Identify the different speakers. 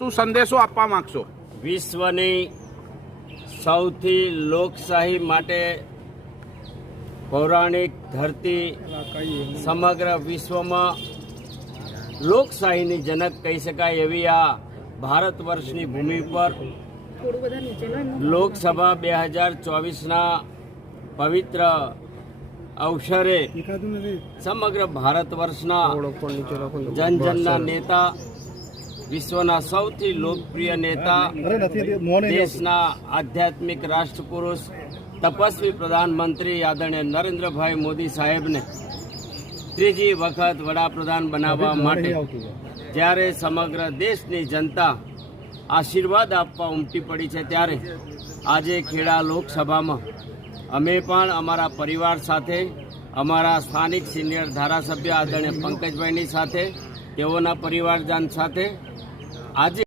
Speaker 1: શું સંદેશો આપવા માંગશો?
Speaker 2: વિશ્વની સૌથી લોકશાહી માટે પૌરાણિક ધરતી સમગ્ર વિશ્વમાં લોકશાહીની જનક કહી શકાય એવી આ ભારત વર્ષની ભૂમિ પર લોકસભા બે હજાર ચોવીસના પવિત્ર અવસરે સમગ્ર ભારત વર્ષના જનજનના નેતા વિશ્વના સૌથી લોકપ્રિય નેતા, દેશના આધ્યાત્મિક રાષ્ટ્રપુરુષ, તપસ્વી પ્રધાનમંત્રી આદરણીય નરેન્દ્રભાઈ મોદી સાહેબને ત્રીજી વખત વડાપ્રધાન બનાવવા માટે જ્યારે સમગ્ર દેશની જનતા આશીર્વાદ આપવા ઉમટી પડી છે ત્યારે આજે ખેડા લોકસભામાં અમે પણ અમારા પરિવાર સાથે, અમારા સ્થાનિક સિનિયર ધારાસભ્ય આદરણીય પંકજભાઈની સાથે તેઓના પરિવારજન સાથે આજે